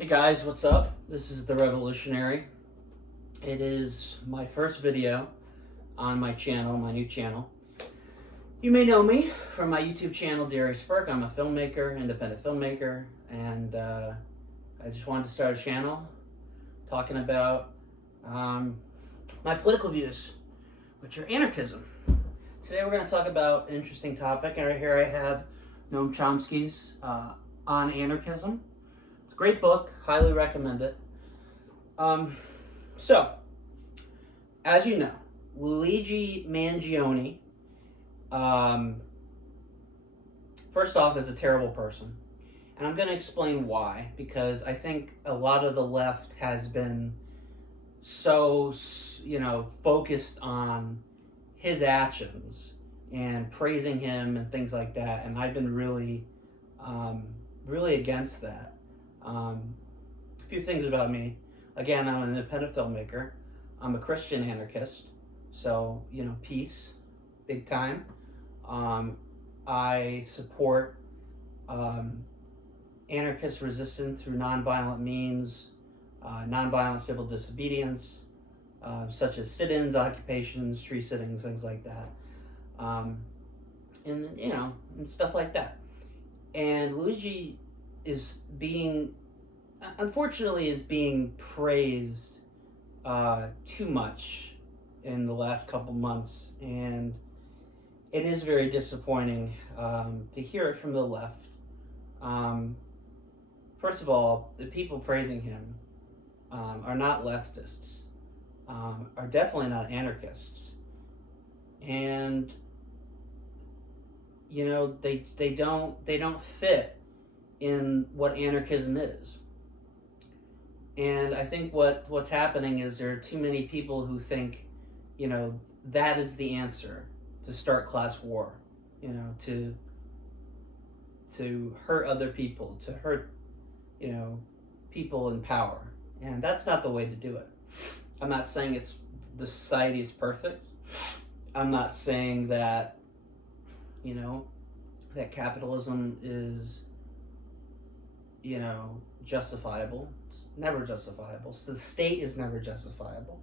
Hey guys, what's up? This is The Revolutionary. It is my first video on my channel, my new channel. You may know me from my YouTube channel, Darius Burke. I'm a filmmaker, independent filmmaker, and I just wanted to start a channel talking about my political views, which are anarchism. Today we're going to talk about an interesting topic, and right here I have Noam Chomsky's On Anarchism. Great book, highly recommend it. So, as you know, Luigi Mangione, first off, is a terrible person. And I'm going to explain why, because I think a lot of the left has been so, focused on his actions and praising him and things like that. And I've been really against that. A few things about me. Again, I'm an independent filmmaker. I'm a Christian anarchist, so peace, big time. I support anarchist resistance through nonviolent means, nonviolent civil disobedience, such as sit-ins, occupations, tree sittings, things like that, and stuff like that. And Luigi unfortunately is being praised too much in the last couple months, and it is very disappointing to hear it from the left. First of all, the people praising him are not leftists, are definitely not anarchists, and they don't fit in what anarchism is. And I think what's happening is there are too many people who think, that is the answer to start class war, to hurt other people, to hurt, people in power. And that's not the way to do it. I'm not saying the society is perfect. I'm not saying that, that capitalism is, justifiable. It's never justifiable. So the state is never justifiable.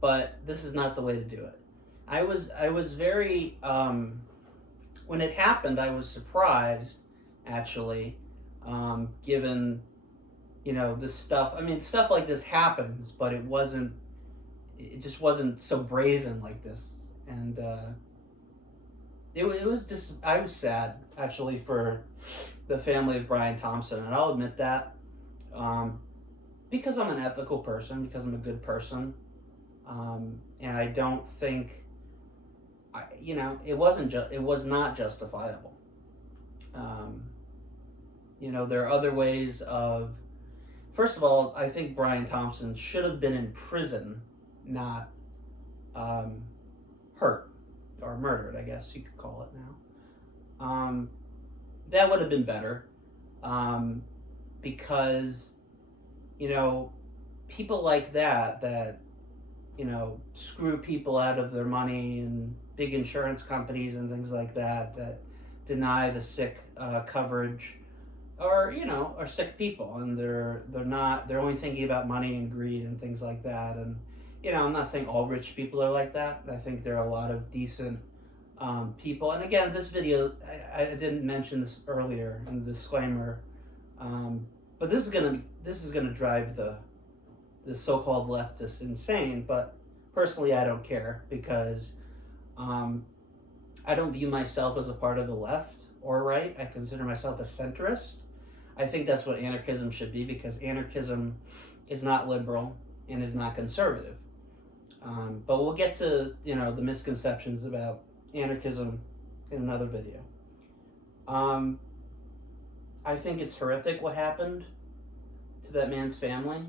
But this is not the way to do it. I was very, when it happened, I was surprised, actually, given, this stuff. I mean, stuff like this happens, but it just wasn't so brazen like this. And it was just, I was sad, actually, for the family of Brian Thompson, and I'll admit that, because I'm an ethical person, because I'm a good person, and I don't think, it was not justifiable. There are other ways of, first of all, I think Brian Thompson should have been in prison, not hurt or murdered, I guess you could call it now. That would have been better, because, people like that, screw people out of their money, and big insurance companies and things like that deny the sick coverage, or are sick people, and they're only thinking about money and greed and things like that. And I'm not saying all rich people are like that. I think there are a lot of decent people. And again, this video, I didn't mention this earlier in the disclaimer, but this is gonna drive the so-called leftists insane. But personally, I don't care, because I don't view myself as a part of the left or right. I consider myself a centrist. I think that's what anarchism should be, because anarchism is not liberal and is not conservative. But we'll get to the misconceptions about anarchism in another video. I think it's horrific what happened to that man's family.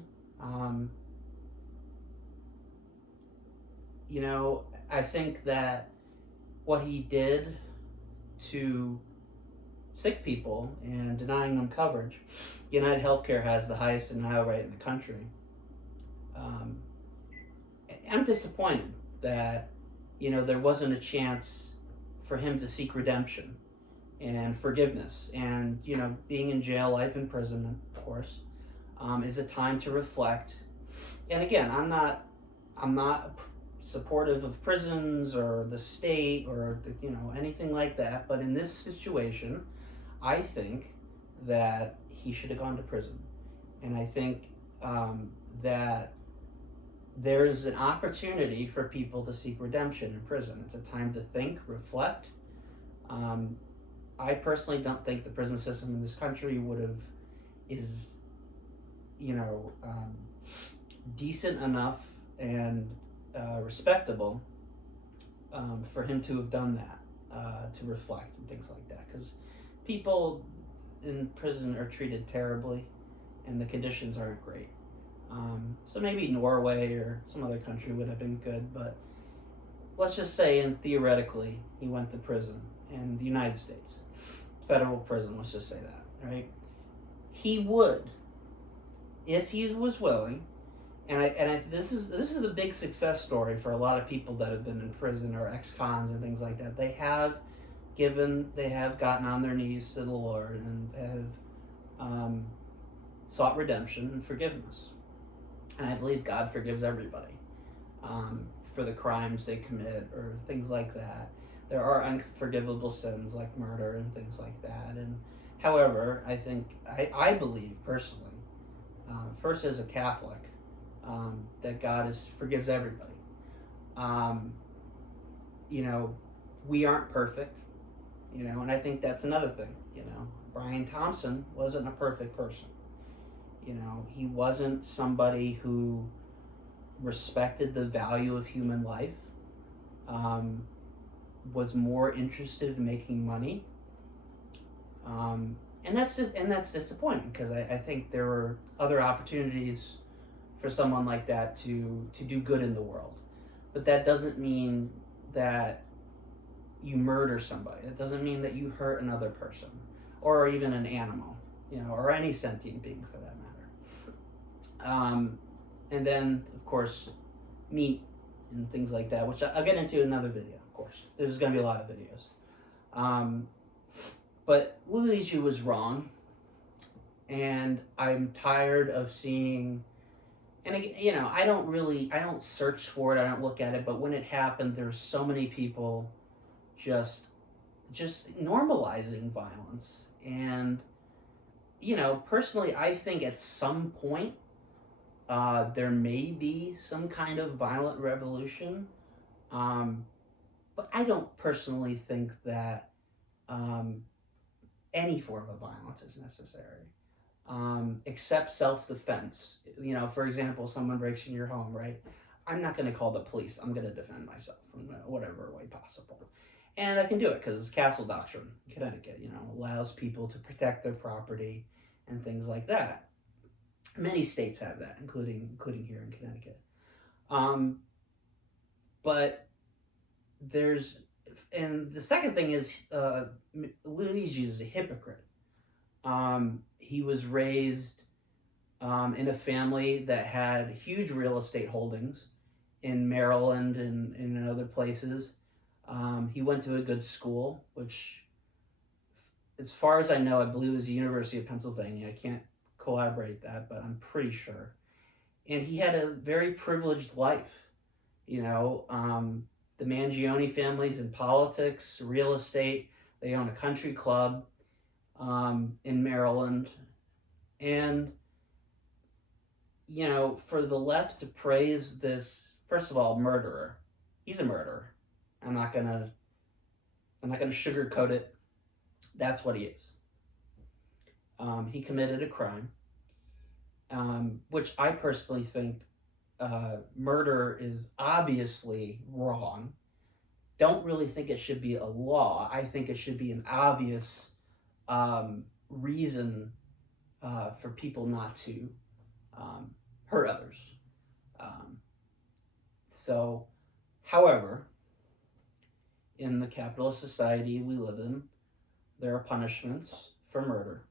I think that what he did to sick people and denying them coverage, United Healthcare has the highest denial rate in the country. I'm disappointed that there wasn't a chance for him to seek redemption and forgiveness. And, being in jail, life imprisonment, of course, is a time to reflect. And again, I'm not supportive of prisons or the state or anything like that. But in this situation, I think that he should have gone to prison, and I think that there's an opportunity for people to seek redemption in prison. It's a time to think, reflect. Um, I personally don't think the prison system in this country is you know um, decent enough and respectable for him to have done that, to reflect and things like that. Because people in prison are treated terribly, and the conditions aren't great. So maybe Norway or some other country would have been good, but let's just say, and theoretically, he went to prison in the United States, federal prison. Let's just say that, right? He would, if he was willing, this is a big success story for a lot of people that have been in prison or ex-cons and things like that. They have gotten on their knees to the Lord and have sought redemption and forgiveness. And I believe God forgives everybody for the crimes they commit or things like that. There are unforgivable sins like murder and things like that. And however, I believe personally, first as a Catholic, that God forgives everybody. We aren't perfect, and I think that's another thing. Brian Thompson wasn't a perfect person. He wasn't somebody who respected the value of human life, was more interested in making money. And that's disappointing, because I think there were other opportunities for someone like that to do good in the world. But that doesn't mean that you murder somebody. It doesn't mean that you hurt another person, or even an animal, or any sentient being for that matter. And then, of course, meat and things like that, which I'll get into in another video, of course. There's going to be a lot of videos. But Luigi was wrong, and I'm tired of seeing, and again, I don't search for it, I don't look at it, but when it happened, there's so many people just normalizing violence. And, personally, I think at some point, there may be some kind of violent revolution, but I don't personally think that any form of violence is necessary, except self-defense. For example, someone breaks in your home, right? I'm not going to call the police. I'm going to defend myself in whatever way possible. And I can do it because Castle Doctrine in Connecticut, allows people to protect their property and things like that. Many states have that, including here in Connecticut. But and the second thing is, Luigi is a hypocrite. He was raised in a family that had huge real estate holdings in Maryland and in other places. He went to a good school, which, as far as I know, I believe was the University of Pennsylvania. I can't collaborate that, but I'm pretty sure. And he had a very privileged life. The Mangione family's in politics, real estate. They own a country club in Maryland. And, for the left to praise this, first of all, murderer. He's a murderer. I'm not gonna sugarcoat it. That's what he is. He committed a crime, which I personally think murder is obviously wrong. Don't really think it should be a law. I think it should be an obvious reason for people not to hurt others. However, in the capitalist society we live in, there are punishments for murder.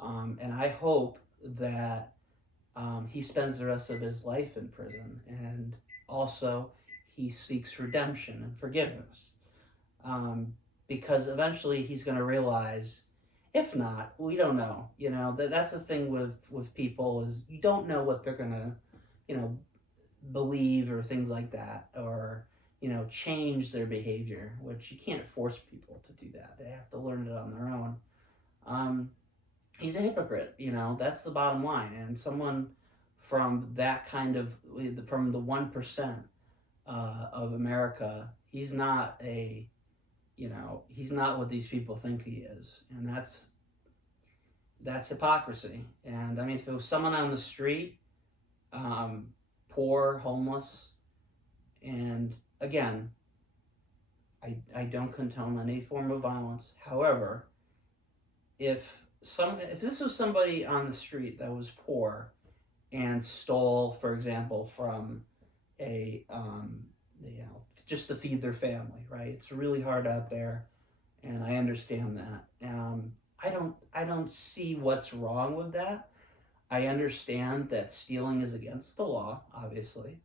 And I hope that he spends the rest of his life in prison, and also he seeks redemption and forgiveness. because eventually he's going to realize, if not, we don't know. That's the thing with people, is you don't know what they're going to, you know, believe, or things like that, or change their behavior, which you can't force people to do that. They have to learn it on their own. um, he's a hypocrite. That's the bottom line. And someone from that kind of, from the 1% of America, he's not what these people think he is. And that's hypocrisy. And I mean, if it was someone on the street, um, poor, homeless, and again, I don't condone any form of violence. However, if this was somebody on the street that was poor and stole, for example, from a just to feed their family, right? It's really hard out there, and I understand that. I don't see what's wrong with that. I understand that stealing is against the law, obviously.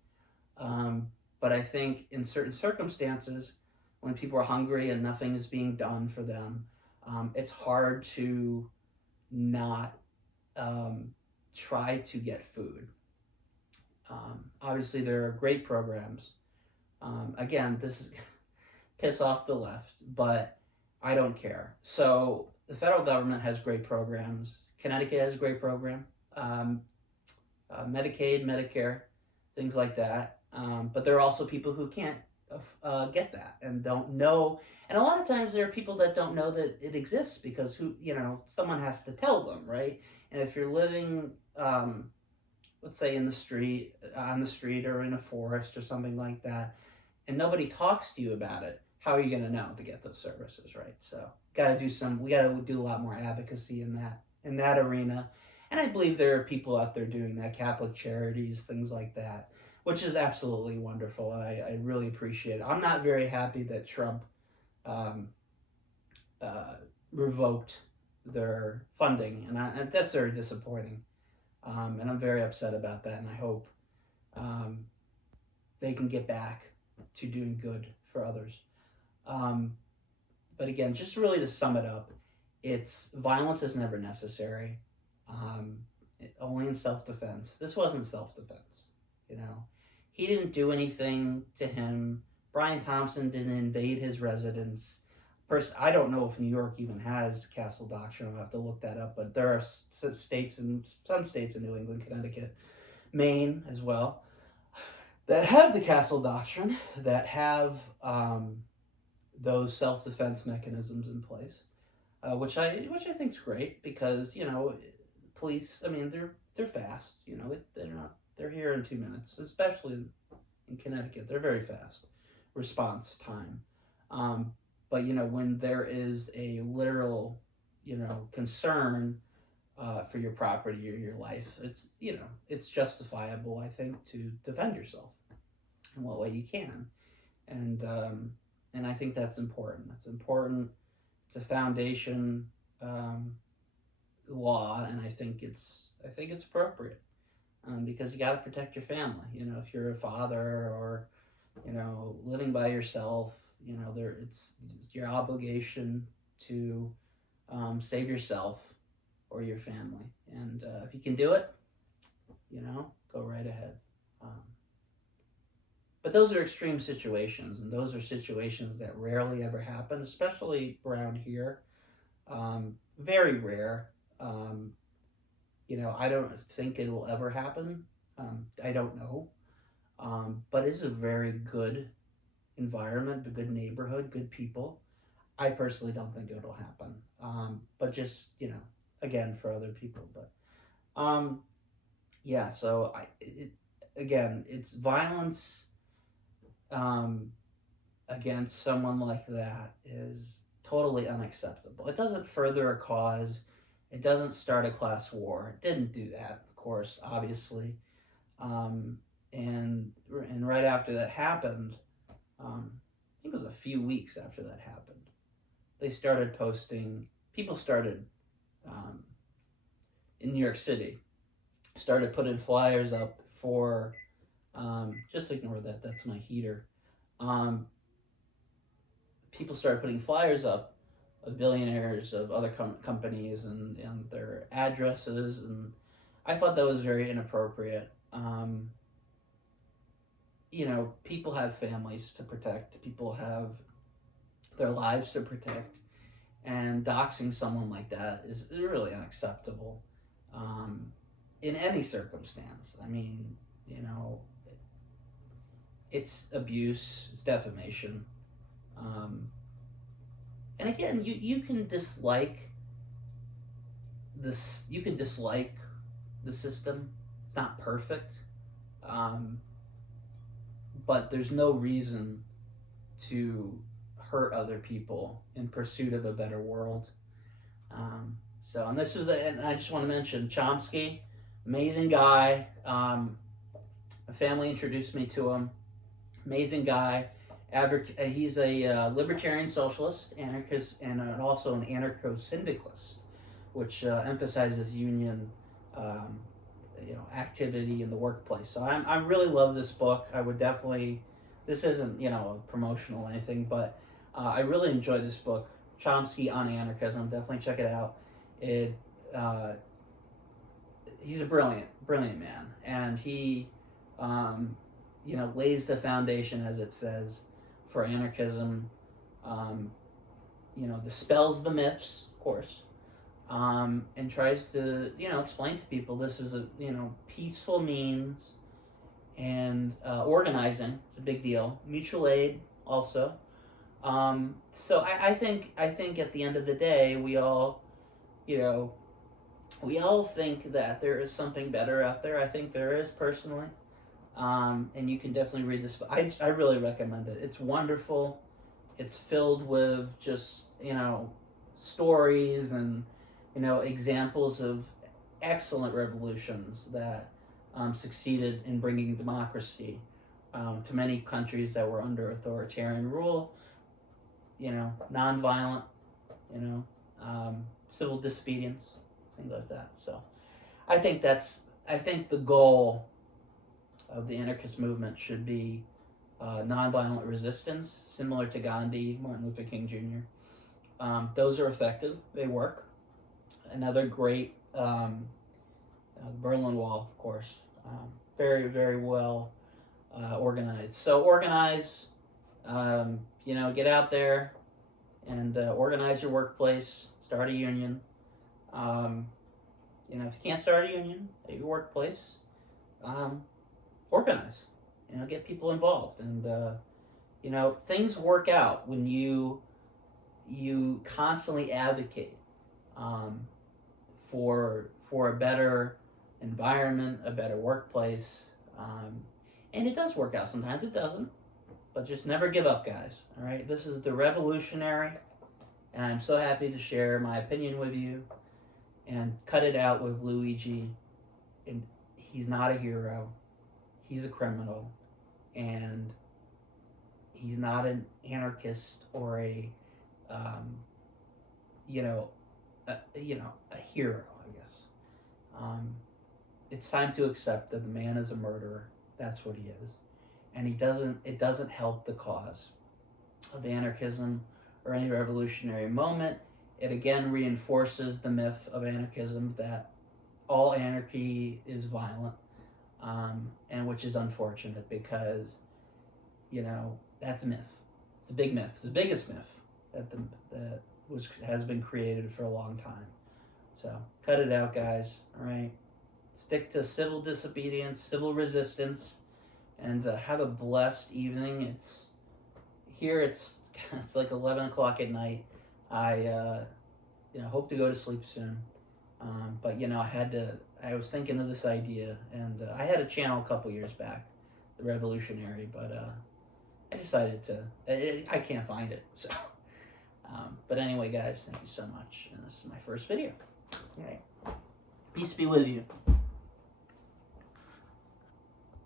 But I think in certain circumstances, when people are hungry and nothing is being done for them, it's hard to not try to get food. Obviously, there are great programs. Again, this is piss off the left, but I don't care. So the federal government has great programs. Connecticut has a great program. Medicaid, Medicare, things like that. But there are also people who can't get that and don't know. And a lot of times there are people that don't know that it exists, because someone has to tell them, right? And if you're living, let's say on the street or in a forest or something like that, and nobody talks to you about it, how are you going to know to get those services, right? So we got to do a lot more advocacy in that arena. And I believe there are people out there doing that, Catholic charities, things like that, which is absolutely wonderful, and I really appreciate it. I'm not very happy that Trump revoked their funding, and that's very disappointing. And I'm very upset about that, and I hope they can get back to doing good for others. But again, just really to sum it up, violence is never necessary. Only in self-defense. This wasn't self-defense, He didn't do anything to him. Brian Thompson didn't invade his residence. I don't know if New York even has castle doctrine. I'll have to look that up. But there are some states in New England, Connecticut, Maine as well, that have the castle doctrine, that have those self-defense mechanisms in place, which I think is great, because police. I mean, they're fast. They're here in 2 minutes, especially in Connecticut. They're very fast response time. But when there is a literal concern for your property or your life, it's justifiable, I think, to defend yourself in what way you can. And I think that's important. It's important. It's a foundation law, and I think it's appropriate, because you got to protect your family. If you're a father, or living by yourself, it's your obligation to save yourself or your family. And if you can do it, go right ahead. But those are extreme situations, and those are situations that rarely ever happen, especially around here. Very rare. I don't think it will ever happen. I don't know. But it's a very good environment, a good neighborhood, good people. I personally don't think it'll happen. But just, again, for other people. But yeah, so it's violence against someone like that is totally unacceptable. It doesn't further a cause. It doesn't start a class war. It didn't do that, of course, obviously. And right after that happened, I think it was a few weeks after that happened, people started in New York City, started putting flyers up for, just ignore that, that's my heater. people started putting flyers up of billionaires, of other companies, and their addresses, and I thought that was very inappropriate. You know, people have families to protect, people have their lives to protect, and doxing someone like that is really unacceptable in any circumstance. I mean, you know, it's abuse, it's defamation. Um, and again, you can dislike this, you can dislike the system. It's not perfect, um, but there's no reason to hurt other people in pursuit of a better world. And this is and I just want to mention Chomsky, amazing guy. My family introduced me to him. Amazing guy. He's a libertarian socialist, anarchist, and also an anarcho-syndicalist, which emphasizes union, activity in the workplace. So I really love this book. I would definitely. This isn't a promotional or anything, but I really enjoy this book, Chomsky on Anarchism. Definitely check it out. He's a brilliant man, and he lays the foundation, as it says, for anarchism. Dispels the myths, of course, and tries to explain to people this is a peaceful means, and organizing is a big deal. Mutual aid also. So I think at the end of the day, we all think that there is something better out there. I think there is, personally. And you can definitely read this. I really recommend it. It's wonderful. It's filled with just, stories and, examples of excellent revolutions that succeeded in bringing democracy to many countries that were under authoritarian rule, nonviolent, civil disobedience, things like that. So I think the goal of the anarchist movement should be nonviolent resistance, similar to Gandhi, Martin Luther King Jr. Those are effective. They work. Another great, the Berlin Wall, of course. Very, very well organized. So organize, get out there and organize your workplace. Start a union. If you can't start a union at your workplace, organize. Get people involved, and things work out when you constantly advocate for a better environment, a better workplace, and it does work out. Sometimes it doesn't, but just never give up, guys. All right, this is The Revolutionary, and I'm so happy to share my opinion with you. And cut it out with Luigi. And he's not a hero. He's a criminal, and he's not an anarchist or a hero, I guess. It's time to accept that the man is a murderer. That's what he is, and it doesn't help the cause of anarchism or any revolutionary moment. It again reinforces the myth of anarchism that all anarchy is violent, and which is unfortunate because, that's a myth. It's a big myth. It's the biggest myth that which has been created for a long time. So cut it out, guys. All right, stick to civil disobedience, civil resistance, and have a blessed evening. It's like 11 o'clock at night. I hope to go to sleep soon. But I was thinking of this idea, and I had a channel a couple years back, The Revolutionary, but I decided I can't find it. So, but anyway, guys, thank you so much. And this is my first video. All right. Peace be with you.